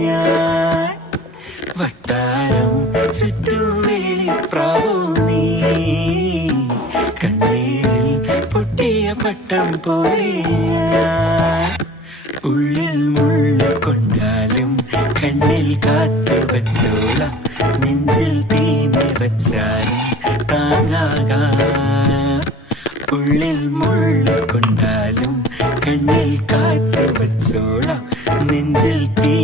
ഞാൻ വട്ടാരം ചുറ്റുവേലിപ്രാവോ നീ കണ്ണീരിൽ പൊട്ടിയ പട്ടം പോലെ ഞാൻ ഉള്ളിൽ മുള്ളു കൊണ്ടാലും കണ്ണിൽ കാത്തു വച്ചോളാം നെഞ്ചിൽ തീ നിറച്ചാലും താങ്ങാകാം ഉള്ളിൽ മുള്ളു കൊണ്ടാലും കണ്ണിൽ കാത്തു വച്ചോളാം നെഞ്ചിൽ തീ